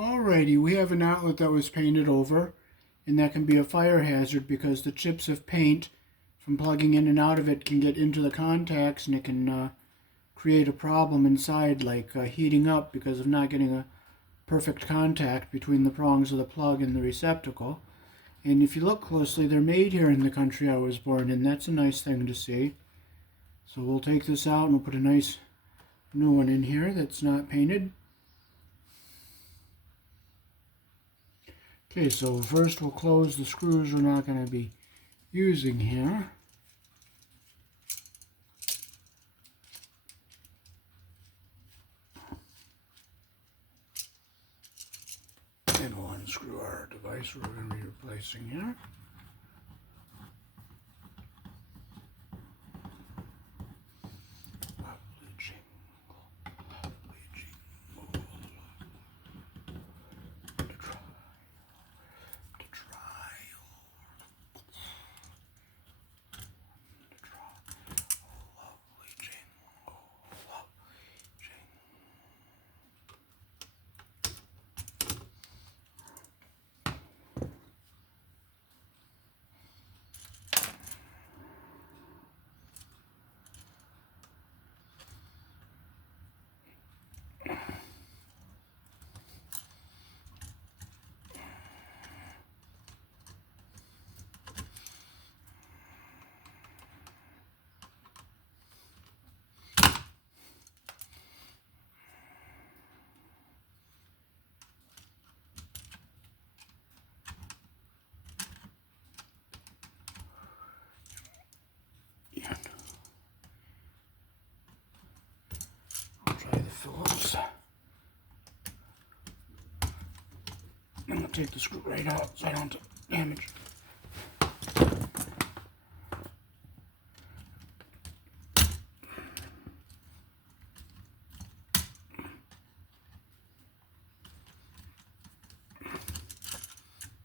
Alrighty, we have an outlet that was painted over, and that can be a fire hazard because the chips of paint from plugging in and out of it can get into the contacts, and it can create a problem inside, like heating up because of not getting a perfect contact between the prongs of the plug and the receptacle. And if you look closely, they're made here in the country I was born in. That's a nice thing to see. So we'll take this out and we'll put a nice new one in here that's not painted. Okay, so first we'll close the screws we're not going to be using here. And we'll unscrew our device we're going to be replacing here. Lovely jingle, lovely jingle. To try. Lovely jingle, lovely jingle. I'll try the Phillips. I'm going to take the screw right out so I don't damage.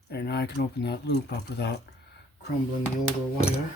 And now I can open that loop up without crumbling the older wire.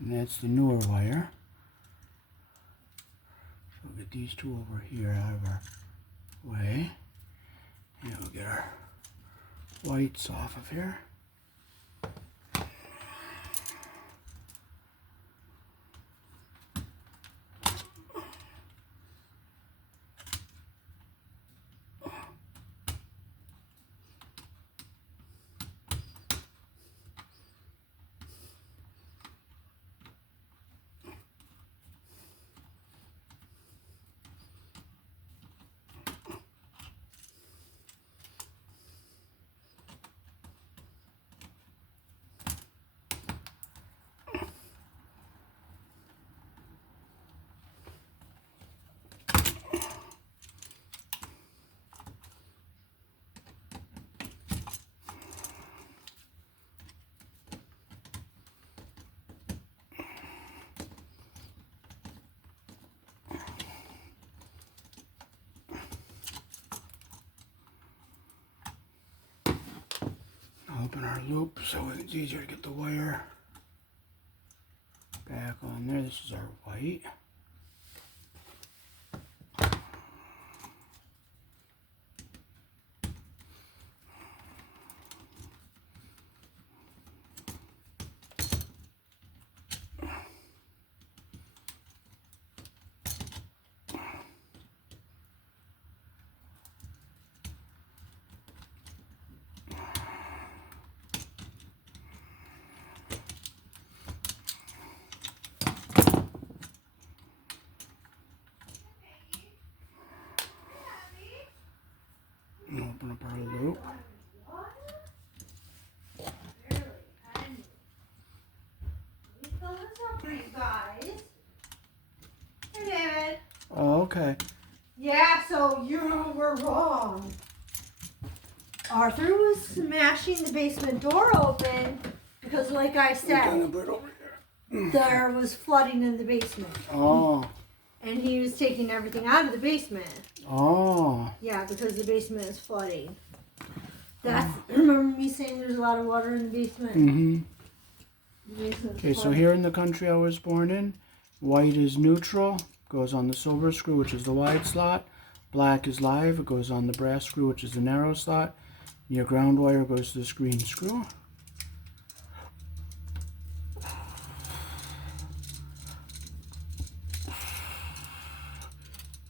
And that's the newer wire. So we'll get these two over here out of our way. And we'll get our whites off of here. Open our loop so it's easier to get the wire back on there. This is our white. open up our loop. Hey, David. Oh, okay. Yeah, so you were wrong. Arthur was smashing the basement door open because, like I said, there was flooding in the basement. Oh. And he was taking everything out of the basement. Oh. Yeah, because the basement is flooding. Remember me saying there's a lot of water in the basement? Mm-hmm. The basement's Okay, so flooding. here in the country I was born in, white is neutral, goes on the silver screw, which is the wide slot. Black is live, it goes on the brass screw, which is the narrow slot. Your ground wire goes to this green screw.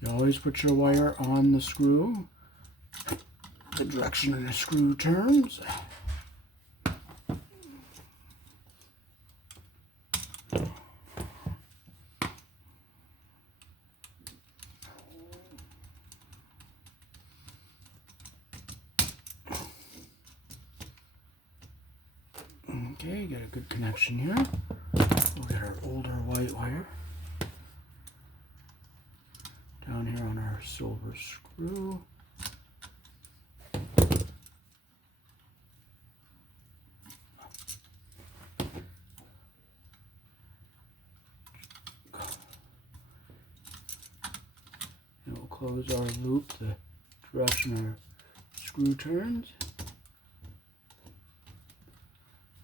You always put your wire on the screw, the direction the screw turns. Okay, got a good connection here. We'll get our older white wire down here on our silver screw. And we'll close our loop the direction our screw turns.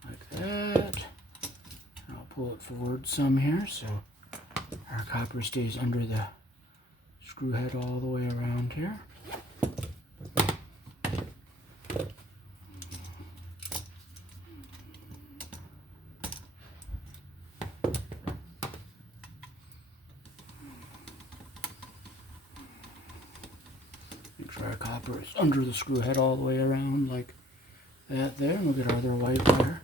Like that. And I'll pull it forward some here so our copper stays under the screw head all the way around here. Make sure our copper is under the screw head all the way around like that there. And we'll get our other white wire.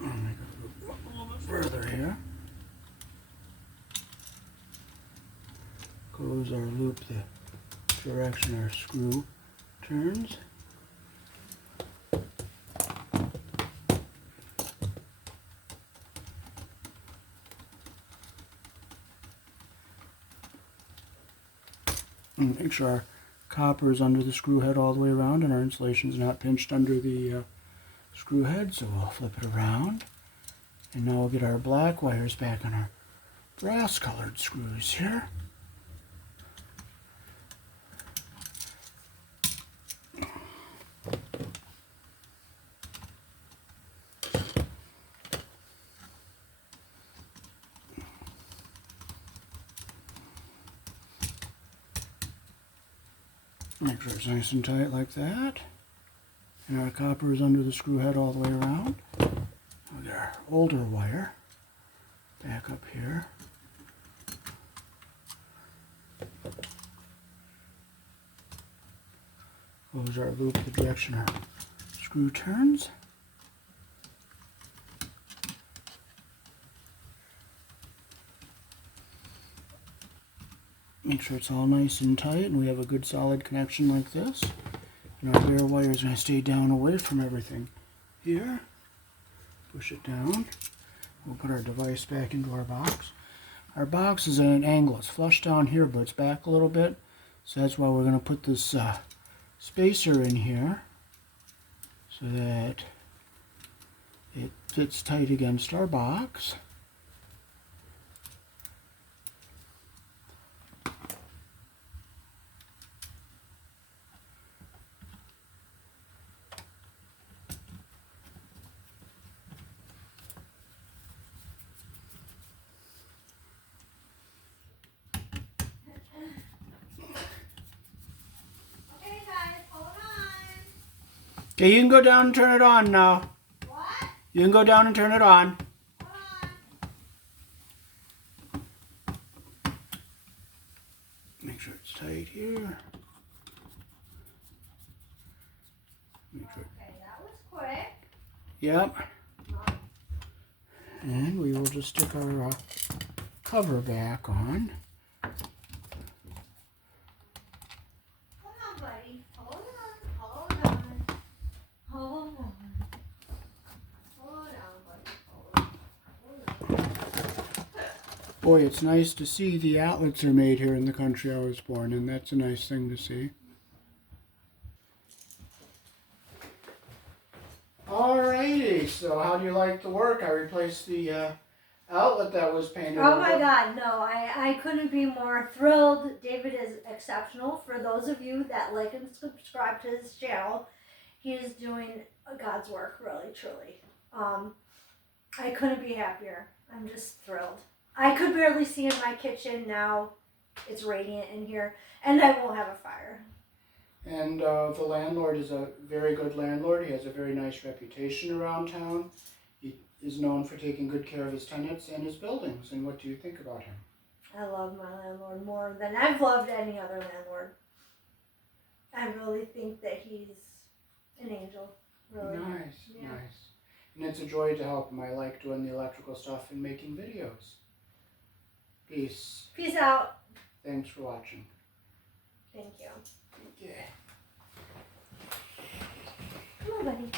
I'll make it a little bit further here. Close our loop the direction our screw turns. And make sure our copper is under the screw head all the way around and our insulation is not pinched under the screw head, so we'll flip it around. And now we'll get our black wires back on our brass colored screws here. Make sure it's nice and tight like that. And our copper is under the screw head all the way around. We'll get our older wire back up here. Close our loop the direction our screw turns. Make sure it's all nice and tight and we have a good solid connection like this. And our bare wire is going to stay down away from everything here. Push it down. We'll put our device back into our box. Our box is at an angle. It's flush down here, but it's back a little bit. So that's why we're going to put this spacer in here so that it fits tight against our box. Okay, you can go down and turn it on now. What? You can go down and turn it on. Hold on. Make sure it's tight here. Make sure. Okay, that was quick. Yep. And we will just stick our cover back on. Hold on, buddy. Hold on. Hold on, buddy. Boy, it's nice to see the outlets are made here in the country I was born in. That's a nice thing to see. Alrighty, so how do you like the work? I replaced the outlet that was painted Oh over. my God, no, I couldn't be more thrilled. David is exceptional. For those of you that like and subscribe to his channel, he is doing God's work, really, truly. I couldn't be happier. I'm just thrilled. I could barely see in my kitchen. Now it's radiant in here, and I won't have a fire. And the landlord is a very good landlord. He has a very nice reputation around town. He is known for taking good care of his tenants and his buildings. And what do you think about him? I love my landlord more than I've loved any other landlord. I really think that he's an angel. Really. Nice, Yeah. nice. And it's a joy to help him. I like doing the electrical stuff and making videos. Peace. Peace out. Thanks for watching. Thank you. Yeah. Come on, buddy.